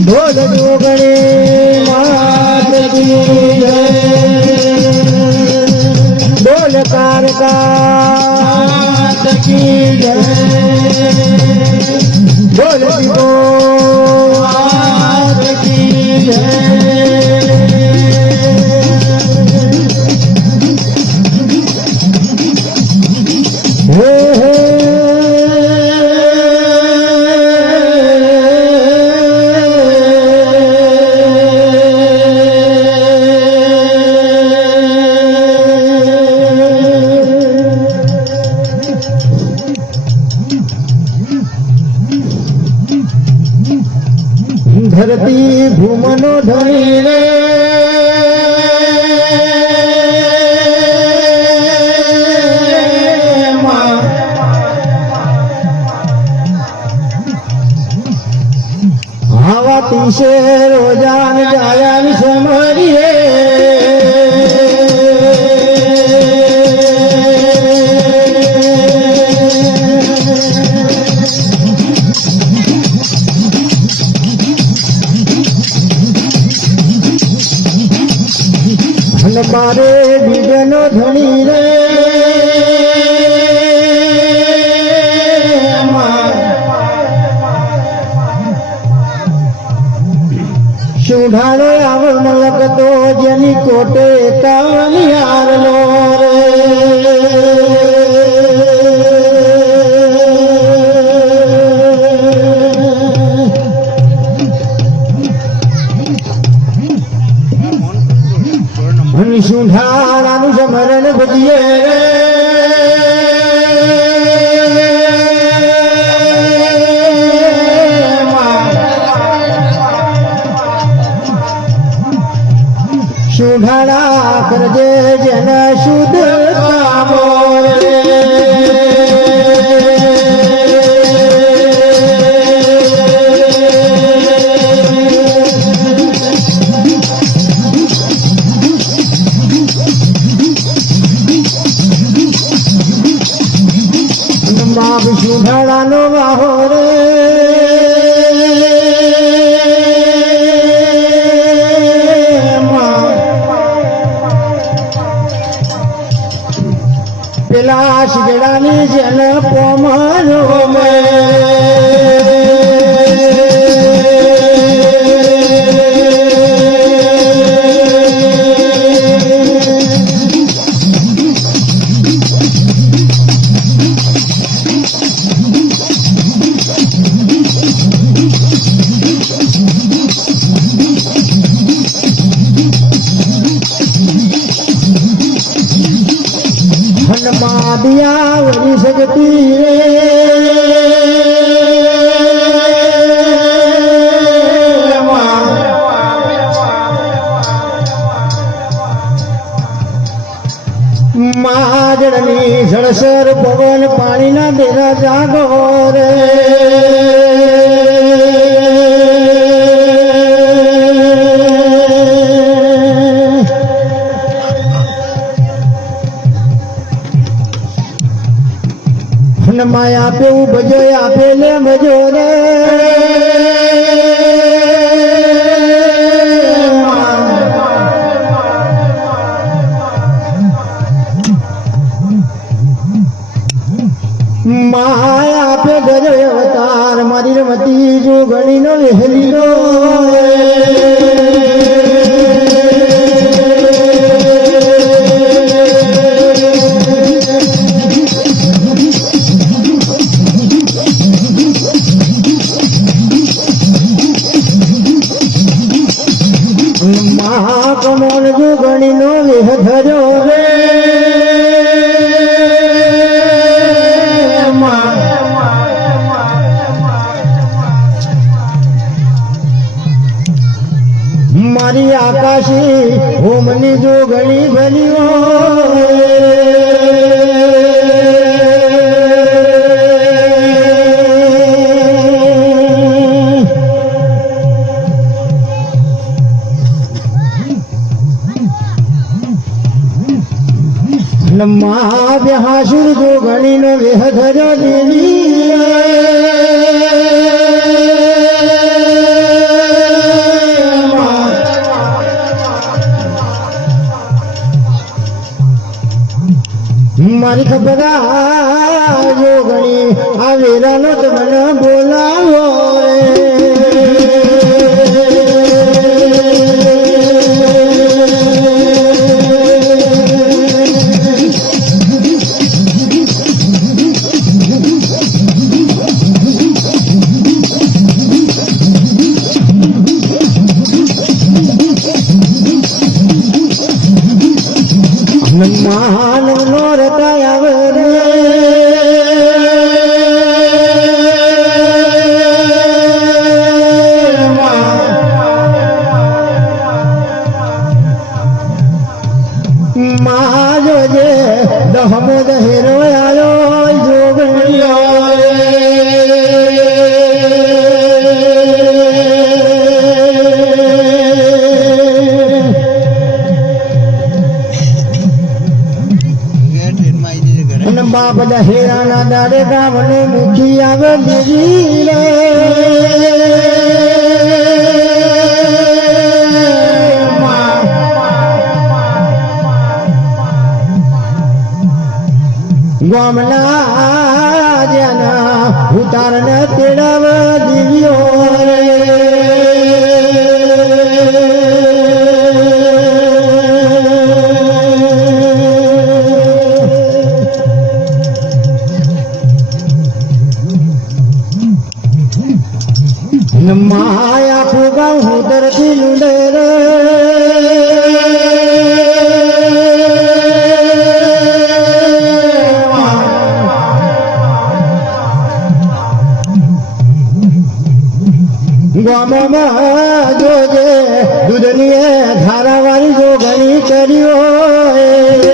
ઢોલ જોગણી માત કી જય, ઢોલ તારકા માત કી જય, ઢોલ દીવો માત કી જય. હે હે ધરતી ભૂમનો ધણી રે આવા તીશે રોજાન જાયા સમરીએ મારે બીજનો ધણી રે સુઢાણે આવણ લગતો જેની કોટે કાવની હારલો રે સુંઢાણાનું સમરણ ભજીએ સુંઢાણા કરજે જેને શુદ્ધ કામો સુંઢાણાનો વાહો રે પેલા શિગડાની જેન પોમરો માદિયા વળી શકતી રે માજડની સળસર પવન પાણીના દેરા જાગો રે માયા આપે ભજો આપે લે ભજો રે માયા આપે ગજો અવતાર મારી રમતી જો ઘણી નો વહેલી નો મહાકમોલ જો ગણી નો વેહ ધર્યો રે મારી આકાશી હોમની જો ઘણી ભલીઓ નમા વ્યાસુર જો ગણીનો વેહ ધર્યો દેવી મારી ખબર જો ગણી આ વેરાનો તમને બોલાવો માનવનો રતાય આવે રે માજો જે દહમો દહેરો આવ્યો જોગણિયો બાપ દહેરાના દાડે ગામને મુખી આવે દેવી રે ગામના જેના ઉતારને તેડાવ દેવીઓ રે માયા ફુગા હું તરથી લૂંડે રે ગામમાં જોજે દૂધની ધારાવાળી જો ઘણી કર્યો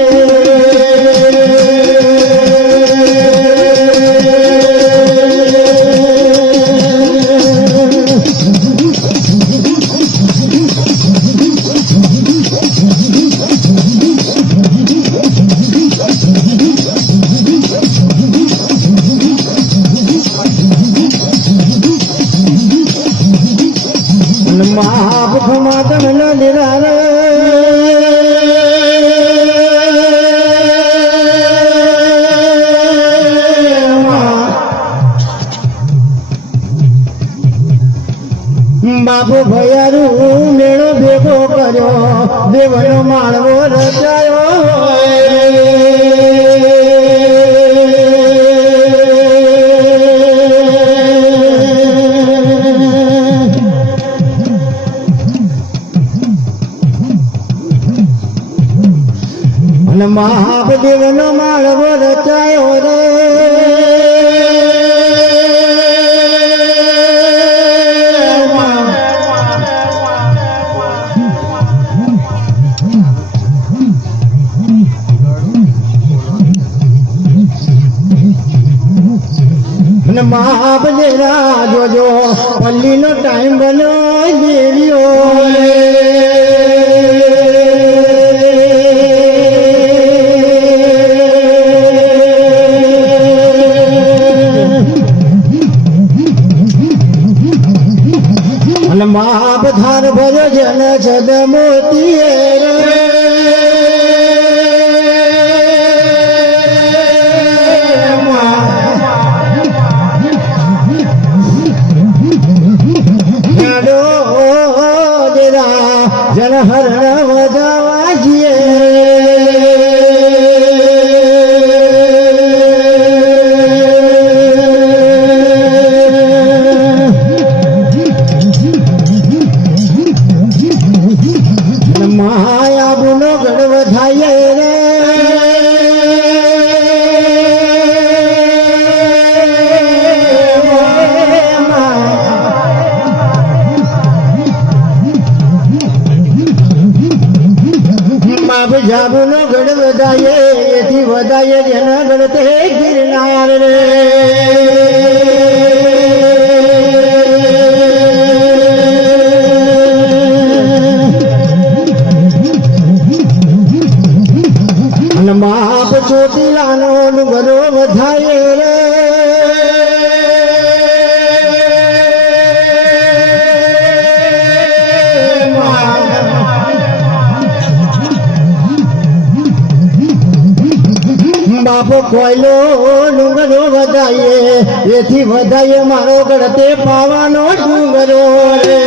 મહાભૂખમાં તમને દિલારે બાપુ ભૈયારું મેળો ભેગો કર્યો દેવનો માળવો રચાયો મહાદેવનો માળવો રચાયો રે મહાબલેરા જોજો પલ્લીનો ટાઈમ બન્યો દેવીઓ મહાપધાર ભજો જન છદ મોતી જન હરણ વધાવા જીએ મહાયાબુનો ગઢ વધાય રે જાબુનો ગઢ વધાય એથી વધાય જેના ગઢ તે ગિરનાર રે બાપ ચોટીલાનો ડુંગરો વધાય રે બાપો કોયલો ડુંગરો વધાઈએ એથી વધાઈએ મારો ગળતે પાવાનો ડુંગરો રે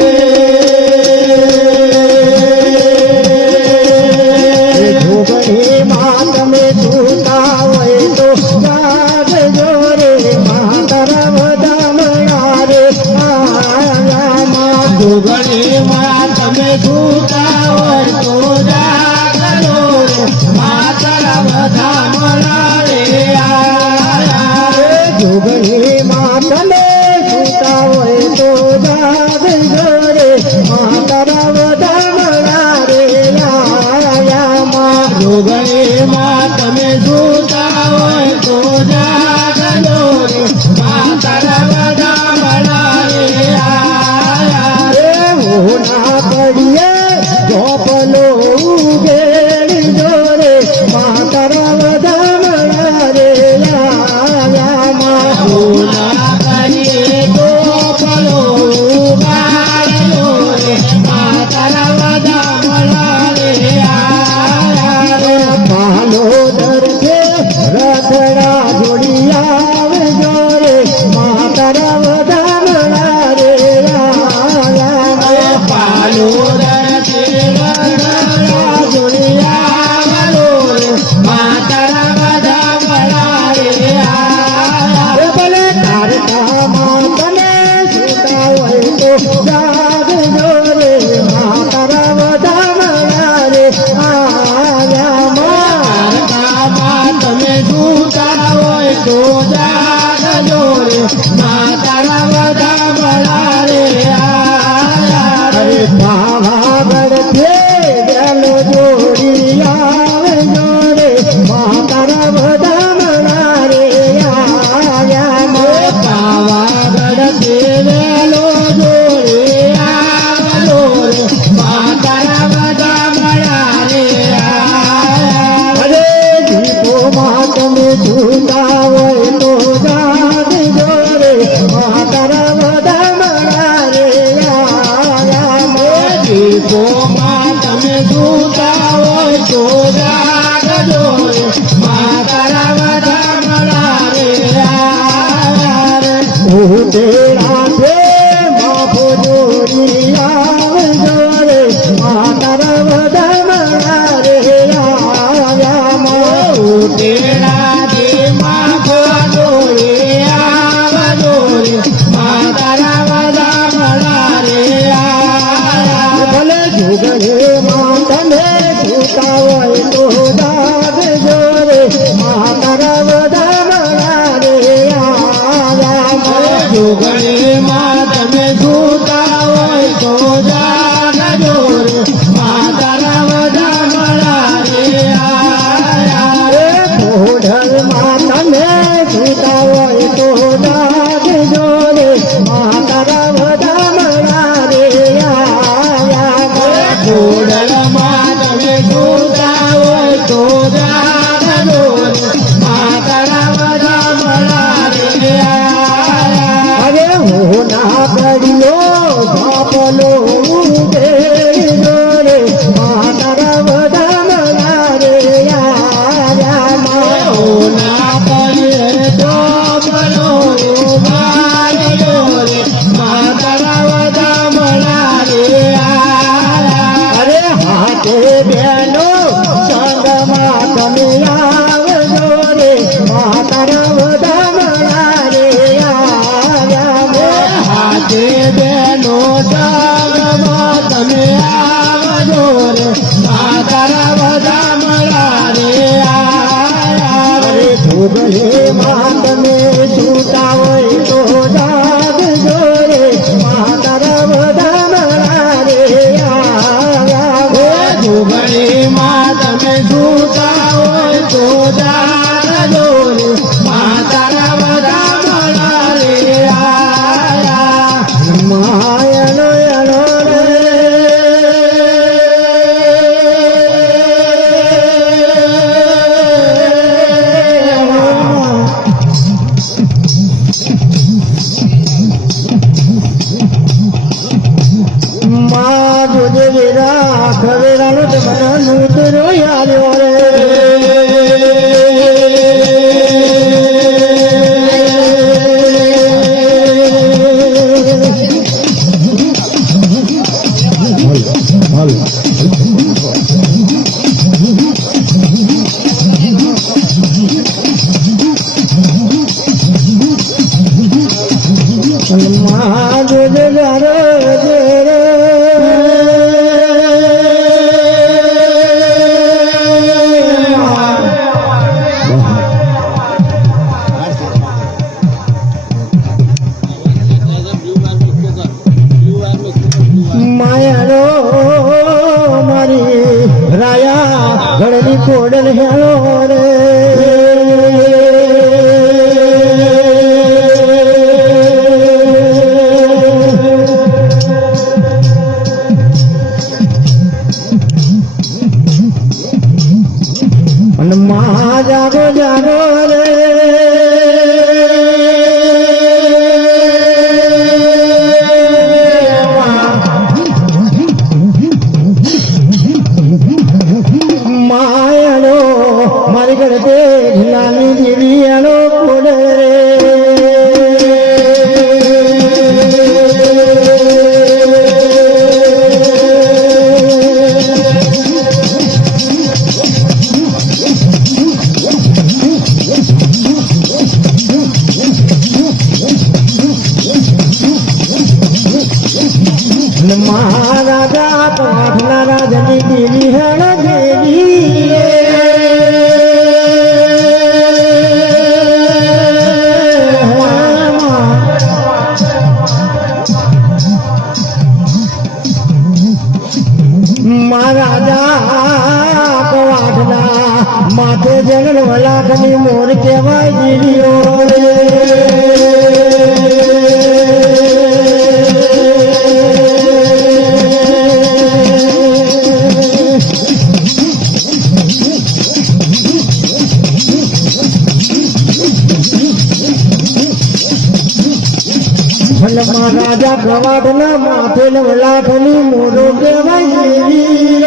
જોગણી માં તમે છૂટા હોય તો જાગજો રે માતારા વધામણા રે આયામાં જોગણી માં તમે છૂટા હોય તો જાગજો રે માતારા વધામણા રે આયા જોગણી માં તમે છૂટા હોય તો જાગજો રે માતારા વધામણા રે જોગણી માં તમે જોતા હોય તો જાગજો રે માતારા વધામણા રે આયા રે મોના પડીએ ઝોપલો ઉગેડજો રે માતારા વધામણા રે આયા મોના પડીએ ઝોપલો ઉગાડજો રે માતારા વધામણા રે પાલો દરકે રથડા જોડી આવજો રે માતારા વધામણા રે આયા પાલો દરકે રથડા જોડી આવજો રે માતારા વધામણા રે આયા ભલે તારકામાં તમે સુતા હોય તો જાગજો રે માતારા વધામણા રે તમે છૂટા હોય તો જાગજો રે માતારા વધામણા રે આયા અરે પાવાગઢ વેલો જોડી આવજો રે માતારા વધામણા રે આયા પાવાગઢ વેલો જોડી આવજો રે માતારા વધામણા રે આયા તમે છૂટા હોય તો જાગજો રે માતારા વધામણા રે આયા દીપોમાં તમે છૂટા હોય તો જાગજો રે માતારા વધામણા રે આયા ઉતેરા છે બાપો જોડી આવજો રે માતારા વધામણા રે આયા ઉતેરા દે માફો જોડે આવજો રે માતારા વધામણા રે આયા ભલે જોગણે માં તમે છૂટા હોય તો જાગજો રે માતારા વધામણા રે આયા જોગણે માં તમે છૂટા હોય તો જાગજો રે માતારા વધામણા રે આયા ઓઢલમાં તમે છૂટા હોય તો જાગજો રે માતારા વધામણા રે આયા ઓઢલમાં તમે છૂટા હોય તો જાગજો રે માતારા વધામણા રે આયા અરે હોના પડ્યો ઝાપલો ઉગેડજો રે માતારા વધામણા રે આયા હોના પડ્યે ઝાપલો ઉગાડજો રે માતારા વધામણા રે આયા અરે હાથે બેનો સંગમાં તમે આવજો રે માતારા વધામણા રે આયા હાથે બેનો સંગમાં તમે આવજો રે માતારા વધામણા રે આયા રે જોગણે માં તમે છૂટા હોય તો જાગજો રે માતારા વધામણા રે આયા જોગણે માં તમે છૂટા હોય તો જાગજો રે માતારા વધામણા રે આયા માયણ રે ચાલ્યો રે ઘડની કોડલ હેલો રે અને મા જાગો જાગો રે મારી ગળતે નાની દેવી એનો કોડ રે મહારાજા પાઠના રાજની દેવી હેણ દેવી મહારાજા કવાઠના માથે જંગલ વલાકની મોર કહેવાય દીવીઓ મહારાજા કવાઠના માથે વલાકની મોરો કહેવાય દેવી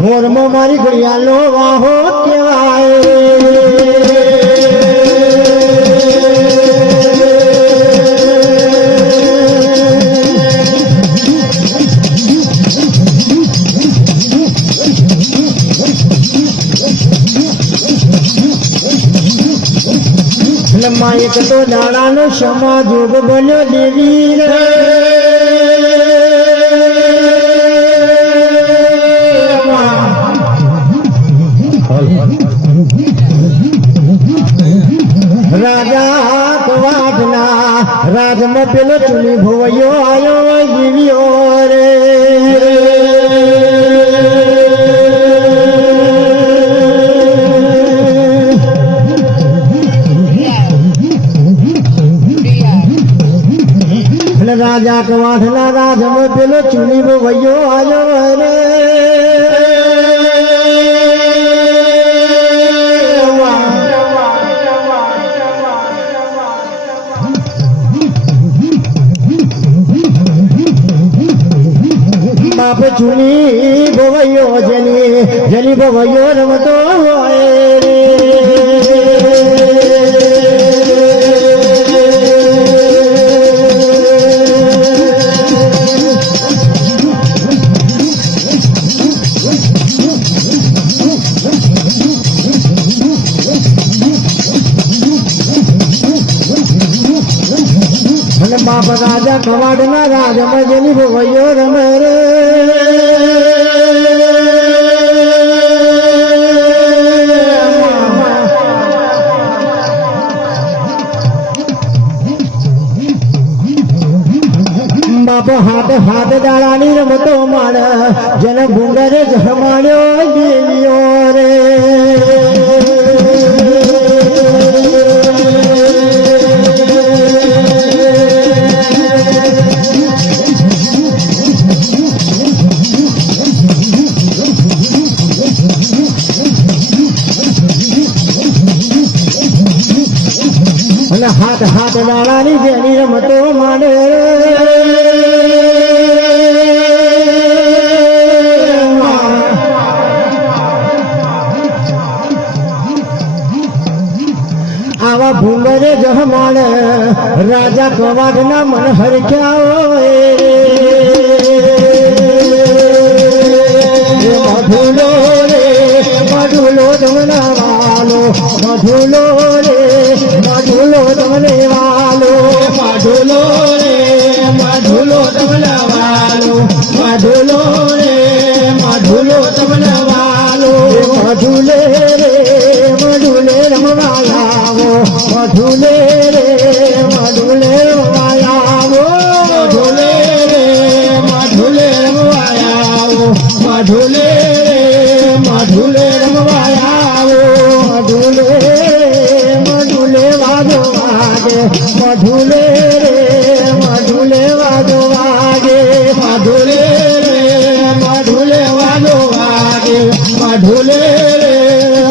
મોરમાં મારી ઘડિયાળનો વાહો કહેવાય એક તો દાડાનો સમા જોગ બન્યો દેવી રે રાજા કવાઠના રાજમાં પેલો ચૂલી ભોવયો આવ્યો જીવ્યો રે રાજા કવાઠના રાજમાં પેલો ચૂલી ભોવયો આવ્યો રે બાપ ચૂલી ભોવયો જલી ભોવયો રમતો હોય બાપ રાજા કવાડના રાજમાં જલી ભોવયો રમે રે બાપ હાથ હાથ દાડાની રમતો માણ જન ભૂંગરે જમાડ્યો દેવીઓ રે હાથ હાથ ડાળાની જેની રમતો માંડે આવા ભૂંગરે જહમાણ રાજા કવાડના મન હરખ્યા મધુલો રે મધુલો તમને વાલો મધુલો રે મધુલો તમને વાલો મધુલો રે મધુલો તમને વાલો મધુલો રે મધુલો તમને વાલો મધુલે રે મધુલે રમવાયાવો મધુલે રે મધુલે રમવાયાવો મધુલે રે મધુલે રમવાયાવો મધુલે રે મધુલે રમવાયાવો મધુલે મધુલે વાજો વાગે મધુલે રે મધુલે વાજો વાગે મધુલે રે મધુલે વાજો વાગે મધુલે રે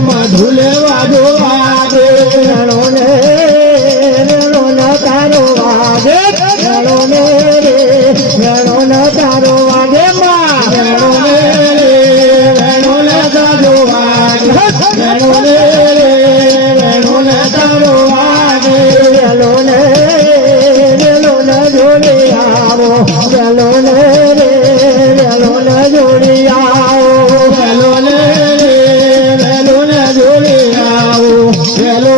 મધુલે વાજો વાગે રણો ને તારો વાગે રણો ને રે રણો તારો વાગે માં રણો ને તારો વાગે રણો ને તારો વાગે રણો ને જોડે આવો રણો ને જોડે આવો રણો ને જોડે આવો રણો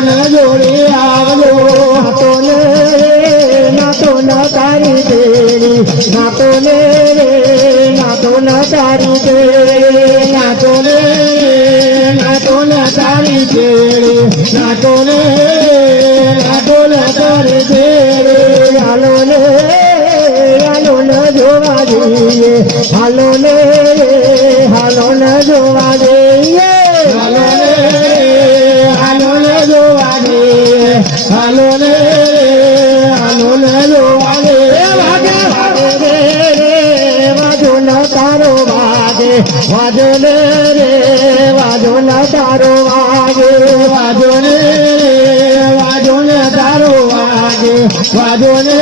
ને જોડે આવજો નાતો ના તારી તેરી નાતો ને નાતો ના તારી તેરી નાતો ને નાતો ના તારી તેરી નાતો ને નાતો ના તારી તેરી હાલો ને જોવા જઈએ હાલો ને જોવા જઈએ હાલો ને જોવા જઈએ હાલો ને જોવા જઈએ વાગે વાગે રે વાજો ન તારો વાગે વાજો ને રે વાજો ન તારો વાગે વાજો ને વાજો ને તારો વાગે વાજો ને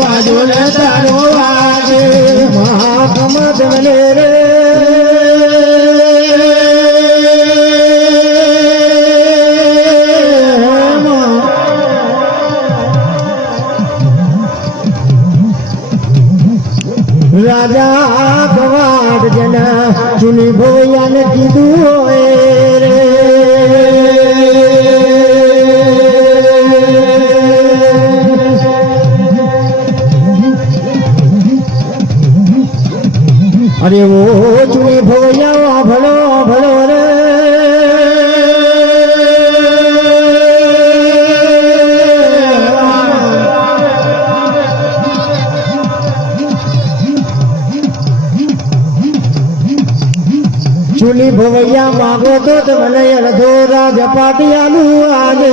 વાજો ને તારો વાગે મહાકમદ ને રે રાજા કવાડ જના ચુની ભોયાને કીધું હોય રે અરે ઓ ચુની ભોયા ભલો ભલો રે ચુલી ભવૈયા માગો તો તમને અડધો રાજ પાટિયાનું આજે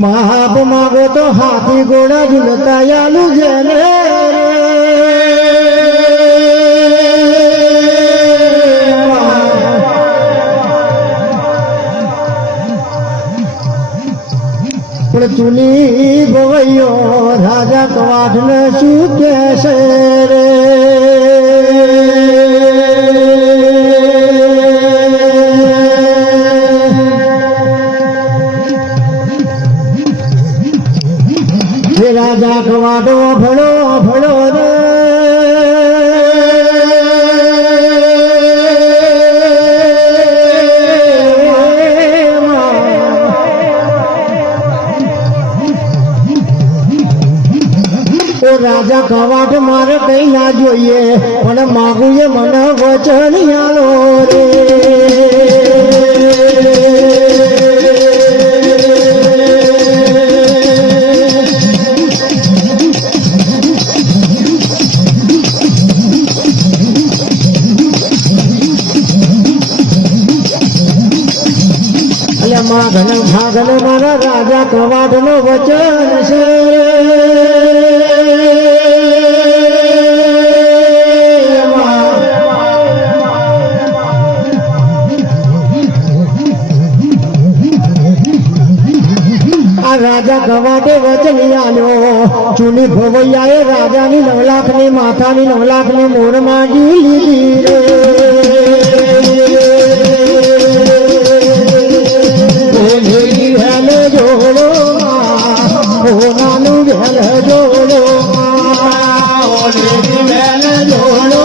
મહાપ માગો તો હાથી ઘોડા ઝૂલતા યાલું જેને પણ ચુની ભવૈયો રાજા કવાઠ ને શું કહેશે રે રાજા કવાડો ભળો ભળો રે રાજા કવાટ મારે કઈ ના જોઈએ પણ માગું એ મને વચન આલો રે માગન મારા રાજા રાજા કવાટનો વચન છે રાજા કવાટે વચન આલ્યો ચૂની ભવૈયાએ રાજાની 9 લાખની માથાની 9 લાખની મોર માંગી લીધી રે વેલ જોડો હોનાનું વેલ જોડો વેલ જોડો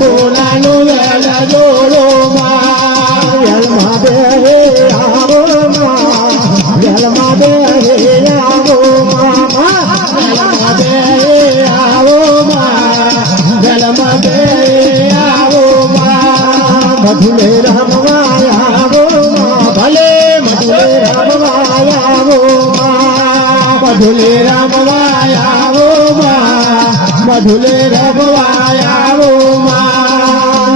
હોનાનું વેલ જોડો વેલમાં બે આવો વેલમાં બે આવો વેલમાં બે આવો વેલમાં બે આવો મધુલે રમવા આવો ભલે મધુલે રમવા આવો મધુલે રમવા આવો મધુલે રમવા આવો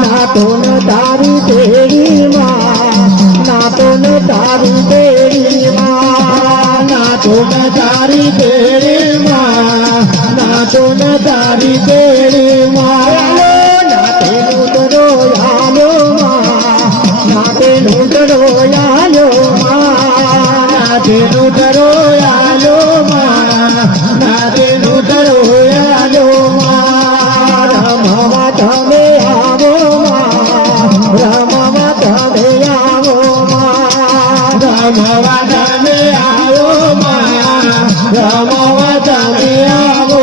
નાતો ન તારી તેરી નાતો ન તારી તેરી નાતો ન તારી તેરી નાતો ન તારી તેરી નાતે નુતરો આલો નાતે નુતરો આલો નાતે નુતરો આલો નાતે નુતરો આલો રમવા તમે આવો રમવા તમે આવો રમવા તમે આવો રમવા તમે આવો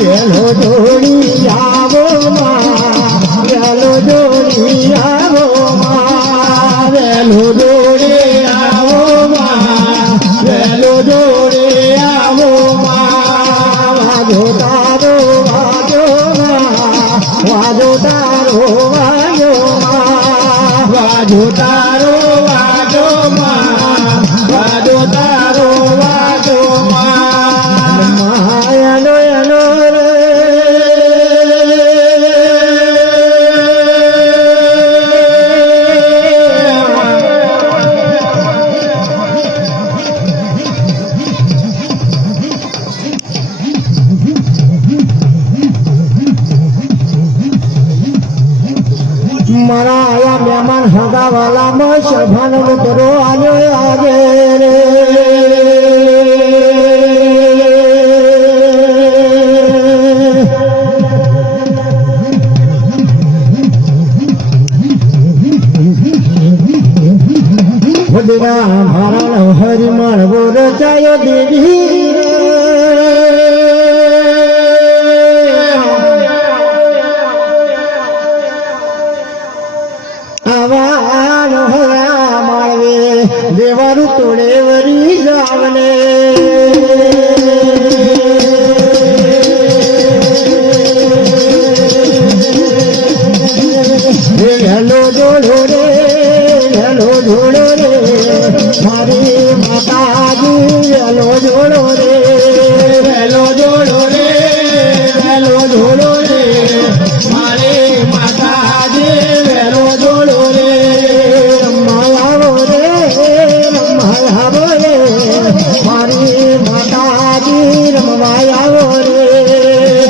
વેલો જોડી આવો વેલો જોડી આવો વેલો જોડી આવો વેલો જોડી આવો વાજો તારો વાજો તારો વાજો તારો વાજો તારો વાજો માયાનો યનો રે મારા આયા મહેમાન હગાવાલામાં સભાનો મિત્રો આલ્યો આજે રે વડરા ભારણ હરિમણ રચાયો દેવી દેવારું તોડે વરી જાવને હેલો જોડો રે હેલો જોડો રે મારી માતાજી હેલો જોડો રે હેલો જોડો રે હેલો જોડો રે મારી માતાજી હેલો જોડો રે મારી માતાજી રમવાયા હો રે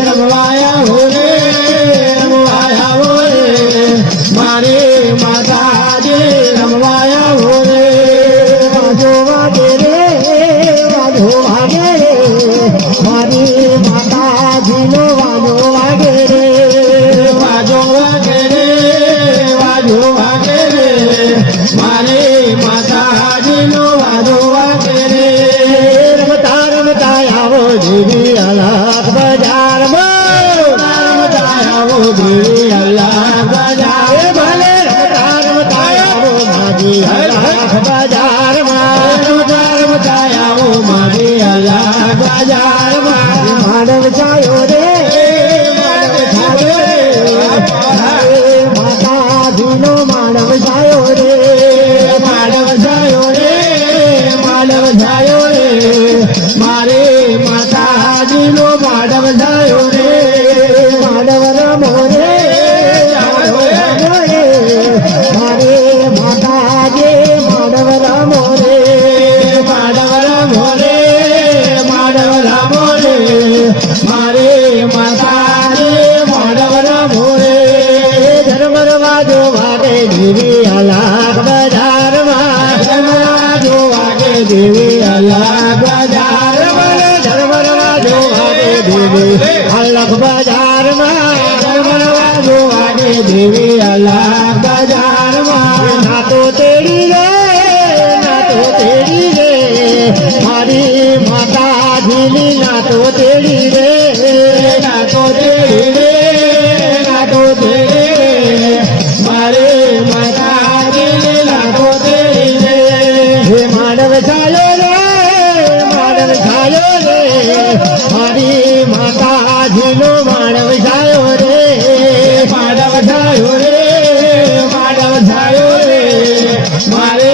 રમવાયા હો રે રમવાયા હો રે મારી માતાજી રમવાયા હો રે વાજો વાગે રે વાજો વાગે રે મારી માતાજીનો વાજો વાગે રે વાજો વાગે રે વાજો વાગે રે મારી માતાજીનો વાજો વાગે રે રમતા રમતા આવો દેવી અલગ બજારમાં રમતા આવો દેવી અલગ બજાર ભલે રમતા રમતા આવો મારી અલગ બજારમાં રમતા રમતા આવો મારી અલગ બજારમાં માનવ જાયો રે માનવ જાયો રે માતાજીનો માનવ જાયો રે માનવ જાયો રે માનવ જાયો રે મારે માતાજીનો માનવ જાયો રે માનવ રમો રે મારે માતાજી માનવ રમો રે દેવી અલગ બજારમાં ધર્મરવા જોવાને દેવી અલગ બજારમાં ધર્મરવા જોવાને દેવી અલગ બજારમાં ના તો તેડી રે મારી માતાજીની ના તો તેડી રે ના તો તેડી રે મારે માતાજીની ના તો તેડી રે હે માનવ છાયો રે મારી માતાજીનો માનવ છાયો રે માનવ છાયો રે મારે